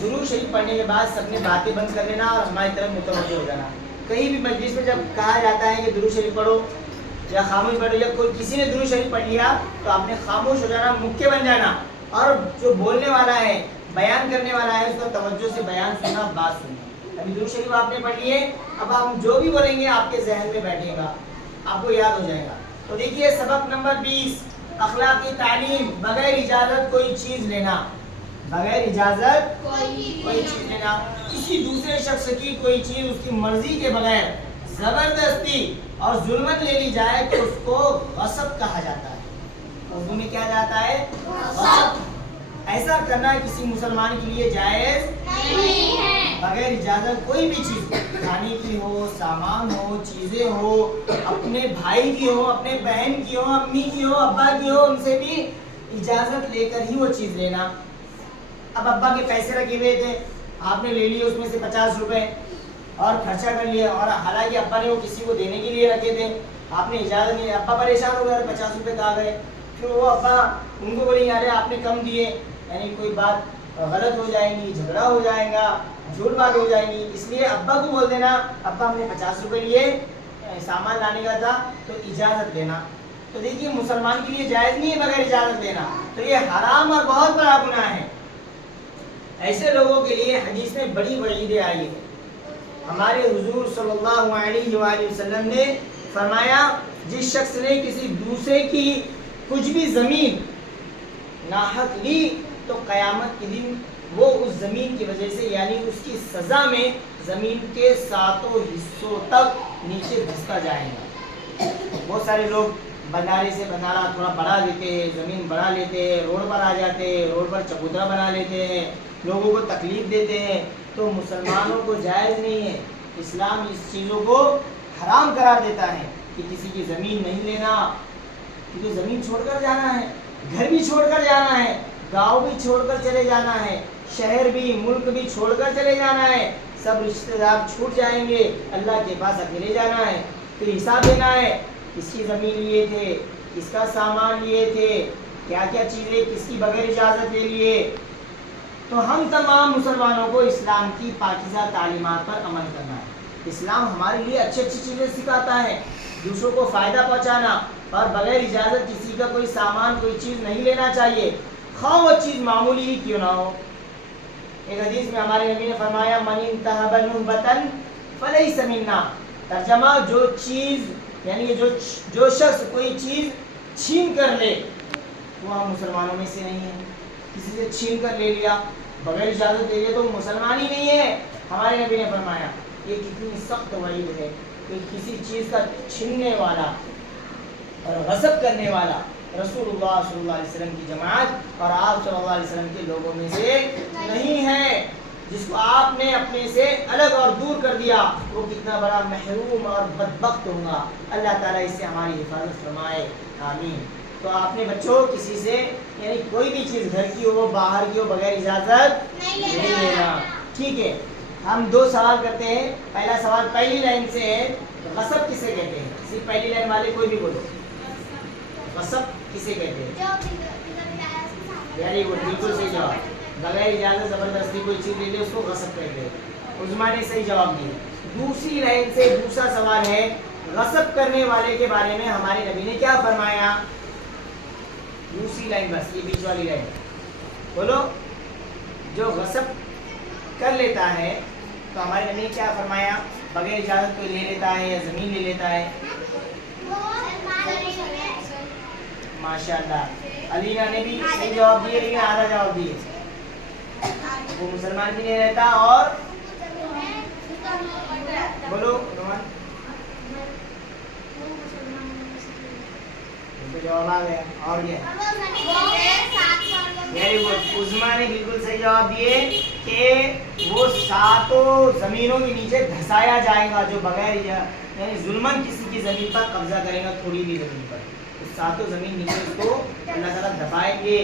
दुरूद शरीफ पढ़ने के बाद सबने बातें बंद कर लेना और हमारी तरफ मुतवज्जो हो जाना। कहीं भी मजलिस में जब कहा जाता है कि दुरूद शरीफ पढ़ो या खामोश पढ़ो, या कोई किसी ने दुरूद शरीफ पढ़ लिया तो आपने खामोश हो जाना, मुक्के बन जाना, और जो बोलने वाला है, बयान करने वाला है, उसको तवज्जो से बयान सुनना, बात सुनना। अभी दुरूद शरीफ आपने पढ़ लिए, अब आप जो भी बोलेंगे आपके जहन में बैठेगा, आपको याद हो जाएगा। तो देखिए सबक नंबर 20, अखलाकी तालीम, बगैर इजाजत कोई चीज लेना, बगैर इजाजत कोई चीज लेना, किसी दूसरे शख्स की कोई चीज उसकी मर्जी के बगैर जबरदस्ती और जुल्मन ले ली जाए तो उसको गसब कहा जाता है। उर्दू में क्या जाता है? गसब। ऐसा करना किसी मुसलमान के लिए जायज नहीं है। बगैर इजाजत कोई भी चीज, खाने की हो, सामान हो, चीजें हो, अपने भाई की हो, अपने बहन की हो, अम्मी की हो, अब्बा की हो, उनसे भी इजाजत लेकर ही वो चीज लेना। अब अब्बा के पैसे रखे हुए थे, आपने ले लिए उसमें से 50 रुपए और खर्चा कर लिया, और हालांकि अब्बा ने वो किसी को देने के लिए रखे थे, आपने इजाजत नहीं, अब्बा परेशान हो गए, 50 रुपए कहाँ गए? फिर वो अब्बा उनको बोले यार आपने कम दिए, यानी कोई बात गलत हो जाएगी, झगड़ा हो जाएगा, झूठ बात हो जाएगी, इसलिए अब्बा को बोल देना अब्बा हमने 50 रुपए लिए, सामान लाने का था तो इजाज़त देना। तो देखिए मुसलमान के लिए जायज़ नहीं है बगैर इजाज़त लेना, तो ये हराम और बहुत बड़ा गुनाह है। ऐसे लोगों के लिए हदीस में बड़ी वईदें आई है। हमारे हुजूर सल्लल्लाहु अलैहि वसल्लम ने फरमाया जिस शख्स ने किसी दूसरे की कुछ भी ज़मीन नाहक ली तो क़यामत के दिन वो उस ज़मीन की वजह से, यानी उसकी सज़ा में ज़मीन के 7 हिस्सों तक नीचे धंसता जाएगा। बहुत सारे लोग बंधारे से बंधारा थोड़ा बढ़ा देते हैं, ज़मीन बढ़ा लेते हैं, रोड पर आ जाते हैं, रोड पर चबूतरा बना लेते हैं, लोगों को तकलीफ़ देते हैं। तो मुसलमानों को जायज़ नहीं है, इस्लाम इस चीज़ों को हराम करार देता है कि किसी की ज़मीन नहीं लेना, क्योंकि ज़मीन छोड़कर जाना है, घर भी छोड़कर जाना है, गांव भी छोड़कर चले जाना है, शहर भी मुल्क भी छोड़कर चले जाना है, सब रिश्तेदार छूट जाएंगे, अल्लाह के पास अकेले जाना है, फिर हिसाब देना है किसकी ज़मीन लिए थे, किसका सामान लिए थे, क्या क्या चीज़ें किसकी बगैर इजाज़त ले लिए। तो हम तमाम मुसलमानों को इस्लाम की पाकीज़ा तालीमात पर अमल करना है। इस्लाम हमारे लिए अच्छी अच्छी चीज़ें सिखाता है, दूसरों को फ़ायदा पहुँचाना, और बगैर इजाज़त किसी का कोई सामान कोई चीज़ नहीं लेना चाहिए, खा वो चीज़ मामूली ही क्यों ना हो। एक हदीस में हमारे नबी ने फरमाया मन इंतहब नुहबतन फलैसा मिन्ना, तर्जमा जो चीज़ यानी जो शख्स कोई चीज़ छीन कर ले वो हम मुसलमानों में से नहीं है। किसी से छीन कर ले लिया, बगैर इजाज़त ले लिया तो मुसलमान ही नहीं है। हमारे नबी ने फरमाया ये कितनी सख्त वईद है कि किसी चीज़ का छीनने वाला और गसब करने वाला रसूलुल्लाह सल्लल्लाहु अलैहि वसल्लम की जमात और आप सल्लल्लाहु अलैहि वसल्लम के लोगों में से नहीं है। जिसको आपने अपने से अलग और दूर कर दिया वो कितना बड़ा महरूम और बदबख्त होगा। अल्लाह ताला इससे हमारी हिफाजत फरमाए, आमीन। तो आपने बच्चों किसी से यानी कोई भी चीज़ घर की हो बाहर की हो बगैर इजाज़त नहीं लेना, ठीक है। हम 2 सवाल करते हैं। पहला सवाल पहली लाइन से है, गसब किसे कहते हैं? सिर्फ पहली लाइन वाले कोई भी बोलो, गसब किसे कहते हैं? वेरी गुड, बिल्कुल सही जवाब। बगैर इजाज़त ज़बरदस्ती कोई चीज़ ले ले उसको गसब कहते हैं। उज़मा ने सही जवाब दिया। दूसरी लाइन से दूसरा सवाल है, गसब करने वाले के बारे में हमारे नबी ने क्या फरमाया? दूसरी लाइन, बस ये बीच वाली लाइन बोलो। जो गसब कर लेता है तो हमारे नबी ने क्या फरमाया? बगैर इजाज़त कोई ले लेता है या ज़मीन ले लेता है? माशाअल्लाह, अलीना ने भी सही जवाब दिए लेकिन आधा जवाब दिए। वो मुसलमान भी नहीं रहता और बोलो रोहन, तो जवाब आ गया। और क्या? वेरी गुड, उज़मा ने बिल्कुल सही जवाब दिए कि वो 7 ज़मीनों के नीचे धंसाया जाएगा जो बगैर यानी जुल्मन किसी की ज़मीन पर कब्जा करेगा, थोड़ी भी ज़मीन पर, तो 7 ज़मीन नीचे उसको अल्लाह ताला दबाएंगे,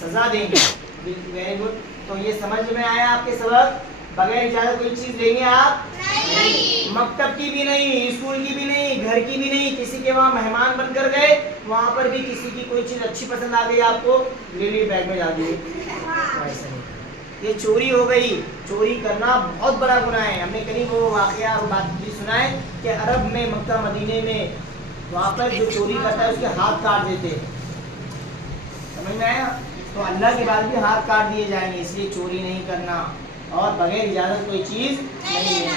सज़ा देंगे। वेरी गुड, तो ये समझ में आया आपके सबक? बगैर इजाज़त कोई चीज़ लेंगे आप नहीं, मकतब की भी नहीं, स्कूल की भी नहीं, घर की भी नहीं, किसी के वहाँ मेहमान बनकर गए वहाँ पर भी किसी की कोई चीज़ अच्छी पसंद आ गई आपको ले ली, बैग में डाल दिए, ऐसा नहीं। یہ چوری ہو گئی. چوری کرنا بہت بڑا گناہ ہے. ہم نے کہیں وہ واقعہ اور بات بھی سنا ہے کہ عرب میں مکہ مدینے میں وہاں پر جو چوری کرتا ہے اس کے ہاتھ کاٹ دیتے. سمجھ میں آیا؟ تو اللہ کے بعد بھی ہاتھ کاٹ دیے جائیں گے. اس لیے چوری نہیں کرنا اور بغیر اجازت کوئی چیز نہیں لینا.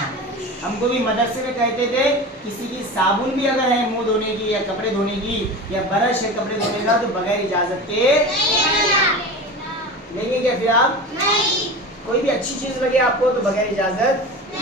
ہم کو بھی مدرسے میں کہتے تھے کسی کی صابن بھی اگر ہے منہ دھونے کی یا کپڑے دھونے کی یا برش ہے کپڑے دھونے کا تو بغیر اجازت کے لیں گے کیا؟ پھر آپ کوئی بھی اچھی چیز لگے آپ کو تو بغیر اجازت